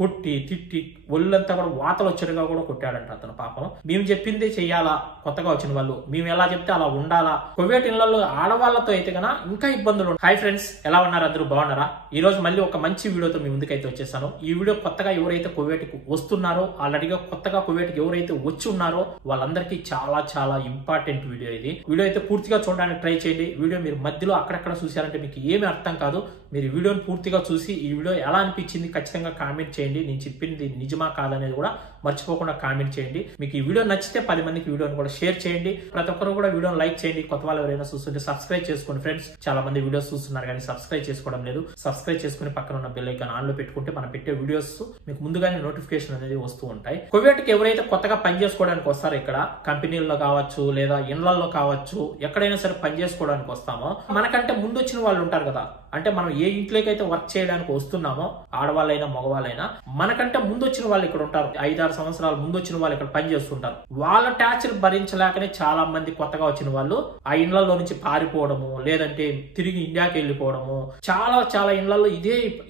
కొట్టి తిట్టి ఒళ్ళంతా కూడా వాతలు వచ్చేట్టుగా కూడా కొట్టాడంట అతను. పాపం మేము చెప్పింది చెయ్యాలా, కొత్తగా వచ్చిన వాళ్ళు మేము ఎలా చెప్తే అలా ఉండాలా. కువైట్ ఇళ్లలో ఆడవాళ్లతో అయితే కన్నా ఇంకా ఇబ్బందులు. హాయ్ ఫ్రెండ్స్, ఎలా ఉన్నారు? అందరూ బాగున్నారా? ఈ రోజు మళ్ళీ ఒక మంచి వీడియోతో మీ ముందుకైతే వచ్చేసాను. ఈ వీడియో కొత్తగా ఎవరైతే కువైట్కి వస్తున్నారో, ఆల్రెడీగా కొత్తగా కువైట్కి ఎవరైతే వచ్చి ఉన్నారో వాళ్ళందరికీ చాలా చాలా ఇంపార్టెంట్ వీడియో ఇది. వీడియో అయితే పూర్తిగా చూడడానికి ట్రై చేయండి. వీడియో మీరు మధ్యలో అక్కడక్కడ చూసారంటే మీకు ఏమీ అర్థం కాదు. మీరు వీడియోని పూర్తిగా చూసి ఈ వీడియో ఎలా అనిపించింది ఖచ్చితంగా కామెంట్ చేయండి. నేను చెప్పింది నిజమా కాదనేది కూడా మర్చిపోకుండా కామెంట్ చేయండి. మీకు ఈ వీడియో నచ్చితే 10 మందికి వీడియోని కూడా షేర్ చేయండి. ప్రతి ఒక్కరు కూడా వీడియోని లైక్ చేయండి. కొత్త వాళ్ళు ఎవరైనా చూస్తుంటే సబ్స్క్రైబ్ చేసుకోండి ఫ్రెండ్స్. చాలా మంది వీడియోస్ చూస్తున్నారు కానీ సబ్స్క్రైబ్ చేసుకోవడం లేదు. సబ్స్క్రైబ్ చేసుకుని పక్కన ఉన్న బెల్ ఐకాన్ ఆన్ లో పెట్టుకుంటే మనం పెట్టే వీడియోస్ మీకు ముందుగానే నోటిఫికేషన్ అనేది వస్తూ ఉంటాయి. కువైట్కి ఎవరైతే కొత్తగా పని చేసుకోవడానికి వస్తారో, ఇక్కడ కంపెనీల్లో కావచ్చు లేదా ఇళ్లలో కావచ్చు, ఎక్కడైనా సరే పని చేసుకోవడానికి వస్తామో, మనకంటే ముందు వచ్చిన వాళ్ళు ఉంటారు కదా. అంటే మనం ఏ ఇంట్లోకి అయితే వర్క్ చేయడానికి వస్తున్నామో, ఆడవాళ్ళైనా మగవాళ్ళైనా, మనకంటే ముందు వచ్చిన వాళ్ళు ఇక్కడ ఉంటారు. 5-6 సంవత్సరాల ముందు వచ్చిన వాళ్ళు ఇక్కడ పని చేస్తుంటారు. వాళ్ళ టార్చర్ భరించలేకనే చాలా మంది కొత్తగా వచ్చిన వాళ్ళు ఆ ఇళ్లలో నుంచి పారిపోవడము, లేదంటే తిరిగి ఇండియాకి వెళ్ళిపోవడము, చాలా ఇళ్లలో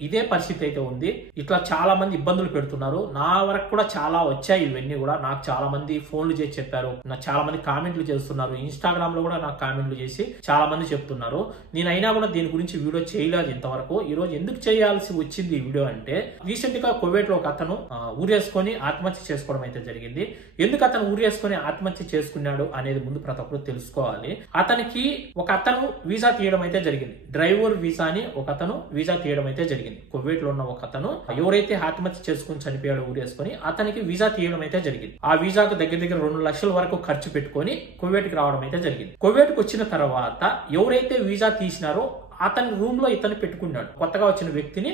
ఇదే పరిస్థితి అయితే ఉంది. ఇట్లా చాలా మంది ఇబ్బందులు పెడుతున్నారు. నా వరకు కూడా చాలా వచ్చాయి ఇవన్నీ కూడా. నాకు చాలా మంది ఫోన్లు చేసి చెప్పారు, నాకు చాలా మంది కామెంట్లు చేస్తున్నారు. ఇన్స్టాగ్రామ్ లో కూడా నాకు కామెంట్లు చేసి చాలా మంది చెప్తున్నారు. నేనైనా కూడా దీని గురించి వీడియో చేయలేదు ఇంతవరకు. ఈ రోజు ఎందుకు చేయాల్సి వచ్చింది ఈ వీడియో అంటే, రీసెంట్ గా కువైట్ లో ఒక అతను ఊరేసుకొని ఆత్మహత్య చేసుకోవడం అయితే జరిగింది. ఎందుకు అతను ఊరేసుకొని ఆత్మహత్య చేసుకున్నాడు అనేది ముందు ప్రతి ఒక్కరు తెలుసుకోవాలి. అతనికి ఒక అతను వీసా తీయడం అయితే జరిగింది. డ్రైవర్ వీసా అని ఒక అతను వీసా తీయడం అయితే జరిగింది. కువైట్ లో ఉన్న ఒక అతను ఎవరైతే ఆత్మహత్య చేసుకుని చనిపోయాడు ఊరేసుకొని, అతనికి వీసా తీయడం అయితే జరిగింది. ఆ వీసాకు దగ్గర 2 లక్షల వరకు ఖర్చు పెట్టుకొని కువైట్ కి రావడం అయితే జరిగింది. కువైట్ కి వచ్చిన తర్వాత ఎవరైతే వీసా తీసినారో అతని రూమ్ లో ఇతను పెట్టుకున్నాడు. కొత్తగా వచ్చిన వ్యక్తిని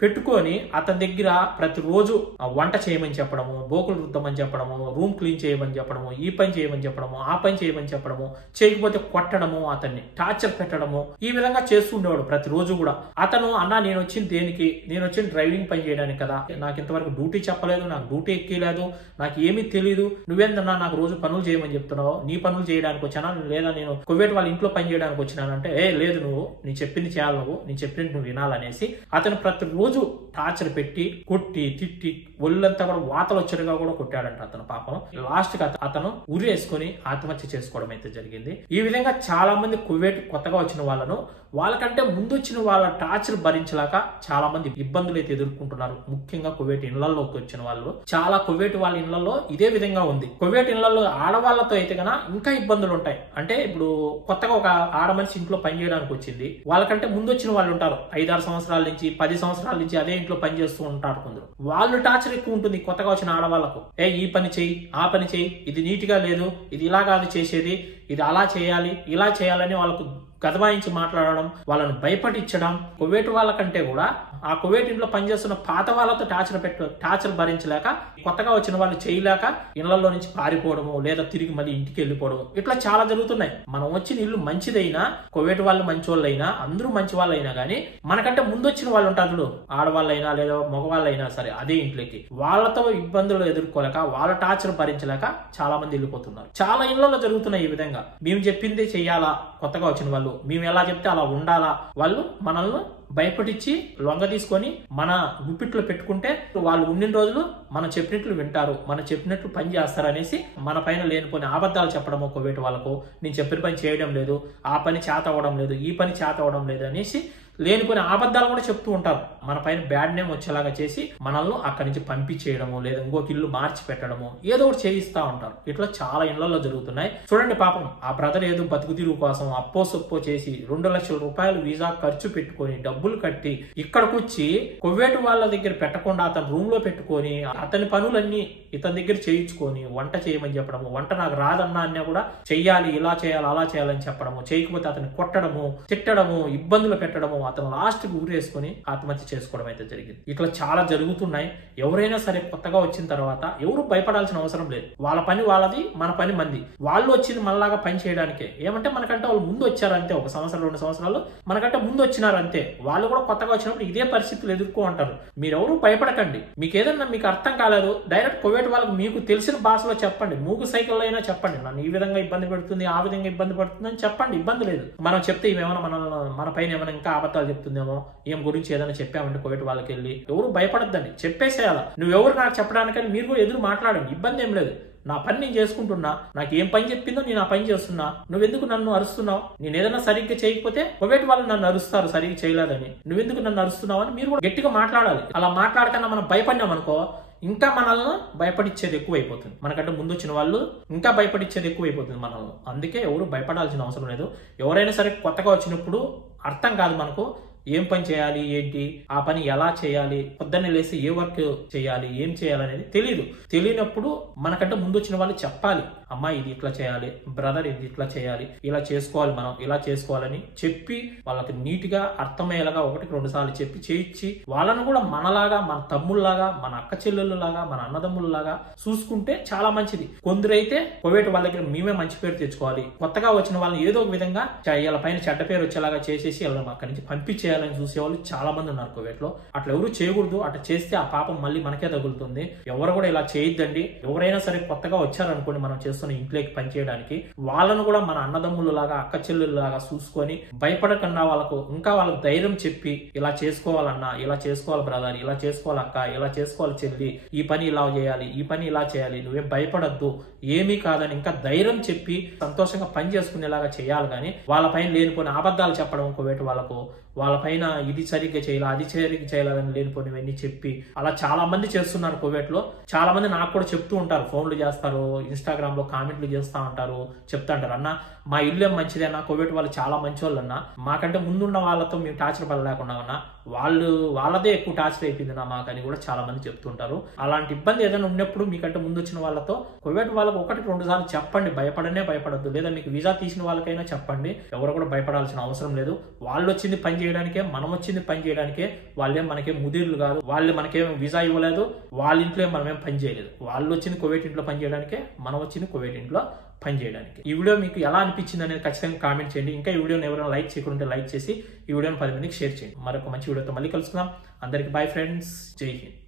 పెట్టుకొని అతని దగ్గర ప్రతిరోజు వంట చేయమని చెప్పడము, బోకులు రుద్దమని చెప్పడము, రూమ్ క్లీన్ చేయమని చెప్పడము, ఈ పని చేయమని చెప్పడము, ఆ పని చేయమని చెప్పడము, చేయకపోతే కొట్టడము, అతన్ని టార్చర్ పెట్టడము, ఈ విధంగా చేస్తుండేవాడు ప్రతిరోజు కూడా. అతను అన్నా నేను వచ్చింది దేనికి, నేను వచ్చిన డ్రైవింగ్ పని చేయడానికి కదా, నాకు ఇంతవరకు డ్యూటీ చెప్పలేదు, నాకు డ్యూటీ ఎక్కలేదు, నాకు ఏమీ తెలియదు, నువ్వేందన్నా నాకు రోజు పనులు చేయమని చెప్తున్నావు, నీ పనులు చేయడానికి వచ్చానా లేదా నేను కువైట్ వాళ్ళ ఇంట్లో పని చేయడానికి వచ్చినానంటే, లేదు నువ్వు నేను చెప్పింది చేయాలి, నేను చెప్పింది నువ్వు వినాలనేసి అతను ప్రతిరోజు టార్చర్ పెట్టి కొట్టి తిట్టి ఒళ్ళంతా కూడా వాతలు వచ్చేట్టుగా కూడా కొట్టాడంట అతను. పాపం లాస్ట్ కి అతను ఉరి వేసుకొని ఆత్మహత్య చేసుకోవడం అయితే జరిగింది. ఈ విధంగా చాలా మంది కువైట్ కొత్తగా వచ్చిన వాళ్ళను, వాళ్ళకంటే ముందు వచ్చిన వాళ్ళ టార్చర్ భరించలేక చాలా మంది ఇబ్బందులు అయితే ఎదుర్కొంటున్నారు. ముఖ్యంగా కువైట్ ఇళ్లలోకి వచ్చిన వాళ్ళు, చాలా కువైట్ వాళ్ళ ఇళ్లలో ఇదే విధంగా ఉంది. కువైట్ ఇళ్లలో ఆడవాళ్లతో అయితే కన్నా ఇంకా ఇబ్బందులు ఉంటాయి. అంటే ఇప్పుడు కొత్తగా ఒక ఆడ మనిషి ఇంట్లో పని చేయడానికి వచ్చింది, వాళ్ళకంటే ముందు వచ్చిన వాళ్ళు ఉంటారు. 5-6 సంవత్సరాల నుంచి 10 సంవత్సరాల నుంచి అదే ఇంట్లో పని చేస్తూ ఉంటారు కొందరు. వాళ్ళు టార్చర్ ఎక్కువ ఉంటుంది కొత్తగా వచ్చిన ఆడవాళ్లకు. ఈ పని చెయ్యి, ఆ పని చెయ్యి, ఇది నీట్ గా లేదు, ఇది ఇలా కాదు చేసేది, ఇది అలా చేయాలి, ఇలా చేయాలని వాళ్ళకు గదమాయించి మాట్లాడడం, వాళ్ళను భయపడించడం. కువైట్ వాళ్ళకంటే కూడా ఆ కువైట్ ఇంట్లో పనిచేస్తున్న పాత వాళ్ళతో టార్చర్ భరించలేక కొత్తగా వచ్చిన వాళ్ళు చేయలేక ఇళ్లలో నుంచి పారిపోవడము, లేదా తిరిగి మళ్ళీ ఇంటికి వెళ్ళిపోవడము, ఇట్లా చాలా జరుగుతున్నాయి. మనం వచ్చిన ఇల్లు మంచిదైనా, కువైట్ వాళ్ళు మంచి వాళ్ళైనా, అందరూ మంచి వాళ్ళైనా కానీ మనకంటే ముందు వచ్చిన వాళ్ళు ఉంటారు, ఆడవాళ్ళైనా లేదా మగవాళ్ళైనా సరే, అదే ఇంట్లోకి వాళ్ళతో ఇబ్బందులు ఎదుర్కోలేక, వాళ్ళ టార్చర్ భరించలేక చాలా మంది వెళ్ళిపోతున్నారు. చాలా ఇళ్లలో జరుగుతున్నాయి ఈ విధంగా. మేము చెప్పింది చెయ్యాలా, కొత్తగా వచ్చిన వాళ్ళు మేము ఎలా చెప్తే అలా ఉండాలా, వాళ్ళు మనల్ని భయపడిచ్చి లొంగ తీసుకొని మన గుప్పిట్లో పెట్టుకుంటే వాళ్ళు ఉన్న రోజులు మనం చెప్పినట్లు వింటారు, మనం చెప్పినట్లు పని చేస్తారు అనేసి మన పైన లేనిపోయిన అబద్ధాలు చెప్పడము కువైట్ వాళ్ళకు. నేను చెప్పిన పని చేయడం లేదు, ఆ పని చేత అవ్వడం లేదు, ఈ పని చేత అవ్వడం లేదు అనేసి లేనిపోయిన అబద్ధాలు కూడా చెప్తూ ఉంటారు. మన పైన బ్యాడ్ నేమ్ వచ్చేలాగా చేసి మనల్ని అక్కడి నుంచి పంపించేయడము, లేదా ఇంకొక ఇల్లు మార్చి పెట్టడము, ఏదో ఒకటి చేయిస్తా ఉంటారు. ఇట్లా చాలా ఇళ్లలో జరుగుతున్నాయి. చూడండి పాపం ఆ బ్రదర్ ఏదో బతుకు తీరు కోసం అప్పో సొప్పో చేసి 2 లక్షల రూపాయలు వీసా ఖర్చు పెట్టుకొని డబ్బులు కట్టి ఇక్కడికి వచ్చి కువైట్ వాళ్ళ దగ్గర పెట్టకుండా అతను రూమ్ లో పెట్టుకొని అతని పనులన్నీ ఇతని దగ్గర చేయించుకొని వంట చేయమని చెప్పడము, వంట నాకు రాదన్నా అన్నా కూడా చెయ్యాలి, ఇలా చేయాలి, అలా చేయాలని చెప్పడము, చేయకపోతే అతన్ని కొట్టడము, తిట్టడము, ఇబ్బందులు పెట్టడము, అతను లాస్ట్ కి ఊరేసుకొని ఆత్మహత్య చేసుకోవడం అయితే జరిగింది. ఇట్లా చాలా జరుగుతున్నాయి. ఎవరైనా సరే కొత్తగా వచ్చిన తర్వాత ఎవరు భయపడాల్సిన అవసరం లేదు. వాళ్ళ పని వాళ్ళది, మన పని మంది. వాళ్ళు వచ్చింది మనలాగా పని చేయడానికే. ఏమంటే మనకంటే వాళ్ళు ముందు వచ్చారంతే, 1 సంవత్సరం 2 సంవత్సరాలు మనకంటే ముందు వచ్చినారంతే. వాళ్ళు కూడా కొత్తగా వచ్చినప్పుడు ఇదే పరిస్థితులు ఎదుర్కో అంటారు. మీరెవరు భయపడకండి. మీకు ఏదన్నా మీకు అర్థం కాలేదు, డైరెక్ట్ కువైట్ వాళ్ళకి మీకు తెలిసిన భాషలో చెప్పండి. మూగు సైకిల్లో అయినా చెప్పండి, నన్ను ఈ విధంగా ఇబ్బంది పెడుతుంది, ఆ విధంగా ఇబ్బంది పడుతుంది అని చెప్పండి, ఇబ్బంది లేదు. మనం చెప్తే ఇవేమైనా మన పైన ఏమైనా ఇంకా అబద్ధాలు చెప్తుందేమో, ఏం గురించి ఏదైనా చెప్పామంటే కువైట్ వాళ్ళకి వెళ్ళి ఎవరు భయపడద్దండి, చెప్పేసేయాలా. నువ్వెవరు నాకు చెప్పడానికని మీరు కూడా ఎదురు మాట్లాడండి, ఇబ్బంది ఏం లేదు. నా పని నేను చేసుకుంటున్నా, నాకు ఏం పని చెప్పిందో నేను ఆ పని చేస్తున్నా, నువ్వెందుకు నన్ను అరుస్తున్నావు? నేను ఏదైనా సరిగ్గా చేయకపోతే కువైట్ వాళ్ళు నన్ను అరుస్తారు సరిగ్గా చేయలేదని, నువ్వెందుకు నన్ను అరుస్తున్నావు అని మీరు కూడా గట్టిగా మాట్లాడాలి. అలా మాట్లాడకన్నా మనం భయపడినాం అనుకో ఇంకా మనల్ని భయపడిచ్చేది ఎక్కువైపోతుంది. మనకంటే ముందు వచ్చిన వాళ్ళు ఇంకా భయపడిచ్చేది ఎక్కువైపోతుంది మనల్ని. అందుకే ఎవరు భయపడాల్సిన అవసరం లేదు. ఎవరైనా సరే కొత్తగా వచ్చినప్పుడు అర్థం కాదు మనకు ఏం పని చేయాలి ఏంటి, ఆ పని ఎలా చేయాలి, పొద్దున్నే లేసి ఏ వర్క్ చేయాలి, ఏం చేయాలనేది తెలియనప్పుడు మనకంటే ముందు వచ్చిన వాళ్ళు చెప్పాలి. అమ్మా ఇది ఇట్లా చేయాలి, బ్రదర్ ఇది ఇట్లా చేయాలి, ఇలా చేసుకోవాలి, మనం ఇలా చేసుకోవాలని చెప్పి వాళ్ళకి నీట్ గా అర్థమయ్యేలాగా 1-2 సార్లు చెప్పి చేయించి వాళ్ళను కూడా మనలాగా, మన తమ్ముళ్ళలాగా, మన అక్క చెల్లెళ్ళలాగా, మన అన్నదమ్ముళ్ళలాగా చూసుకుంటే చాలా మంచిది. కొందరైతే కువైట్ వాళ్ళ దగ్గర మేమే మంచి పేరు తెచ్చుకోవాలి, కొత్తగా వచ్చిన వాళ్ళని ఏదో ఒక విధంగా వీళ్ళ పైన చెడ్డ పేరు వచ్చేలాగా చేసేసి వీళ్ళని అక్కడి నుంచి పంపించేయాలని చూసేవాళ్ళు చాలా మంది ఉన్నారు కువైట్ లో. అట్లా ఎవరు చేయకూడదు. అట్లా చేస్తే ఆ పాపం మళ్ళీ మనకే తగులుతుంది. ఎవరు కూడా ఇలా చేయొద్దండి. ఎవరైనా సరే కొత్తగా వచ్చారనుకోండి మనం చేస్తున్న ఇంట్లోకి పనిచేయడానికి, వాళ్ళను కూడా మన అన్నదమ్ములు లాగా, అక్క చెల్లెలు లాగా చూసుకొని భయపడకుండా వాళ్ళకు ధైర్యం చెప్పి ఇలా చేసుకోవాలన్నా, ఇలా చేసుకోవాలి బ్రదర్, ఇలా చేసుకోవాలి అక్క, ఇలా చేసుకోవాలి చెల్లి, ఈ పని ఇలా చేయాలి, ఈ పని ఇలా చేయాలి, నువ్వేం భయపడద్దు, ఏమీ కాదని ఇంకా ధైర్యం చెప్పి సంతోషంగా పని చేసుకునేలాగా చేయాలి. కానీ వాళ్ళ పైన లేనిపోయిన అబద్ధాలు చెప్పడం కువైట్ వాళ్ళకు, వాళ్ళ పైన ఇది సరిగ్గా చేయాలి, అది సరిగ్గా చేయాలని లేనిపోయినవన్నీ చెప్పి అలా చాలా మంది చేస్తున్నారు కువైట్ లో. చాలా మంది నాకు కూడా చెప్తూ ఉంటారు, ఫోన్లు చేస్తారు, ఇన్స్టాగ్రామ్ లో కామెంట్లు చేస్తా ఉంటారు, చెప్తా ఉంటారు, అన్న మా ఇల్లు ఏం మంచిదే అన్న, కువైట్ వాళ్ళు చాలా మంచి వాళ్ళు అన్న, మాకంటే ముందున్న వాళ్ళతో మేము టార్చర్ పడలేకుండా ఉన్నా, వాళ్ళదే ఎక్కువ టార్చర్ అయిపోయింది నా మాకని కూడా చాలా మంది చెప్తుంటారు. అలాంటి ఇబ్బంది ఏదైనా ఉన్నప్పుడు మీకంటే ముందు వచ్చిన వాళ్ళతో కువైట్ వాళ్ళకు 1-2 సార్లు చెప్పండి, భయపడద్దు. లేదా మీకు వీసా తీసిన వాళ్ళకైనా చెప్పండి, ఎవరు కూడా భయపడాల్సిన అవసరం లేదు. వాళ్ళు వచ్చింది పని చేయడానికే, మనం వచ్చింది పని చేయడానికే. వాళ్ళేం మనకేం ముదిర్లు కాదు, వాళ్ళు మనకేం వీసా ఇవ్వలేదు, వాళ్ళ ఇంట్లో మనమేం పని చేయలేదు. వాళ్ళు వచ్చింది కువైట్ ఇంట్లో పని చేయడానికే, మనం వచ్చింది కువైట్ ఇంట్లో పని చేయడానికి. ఈ వీడియో మీకు ఎలా అనిపించింది అనేది ఖచ్చితంగా కామెంట్ చేయండి. ఇంకా ఈ వీడియోని ఎవరైనా లైక్ చేయకుంటే లైక్ చేసి ఈ వీడియోని 10 మందికి షేర్ చేయండి. మరొక మంచి వీడియోతో మళ్ళీ కలుసుకుందాం. అందరికి బాయ్ ఫ్రెండ్స్, జై హింద్.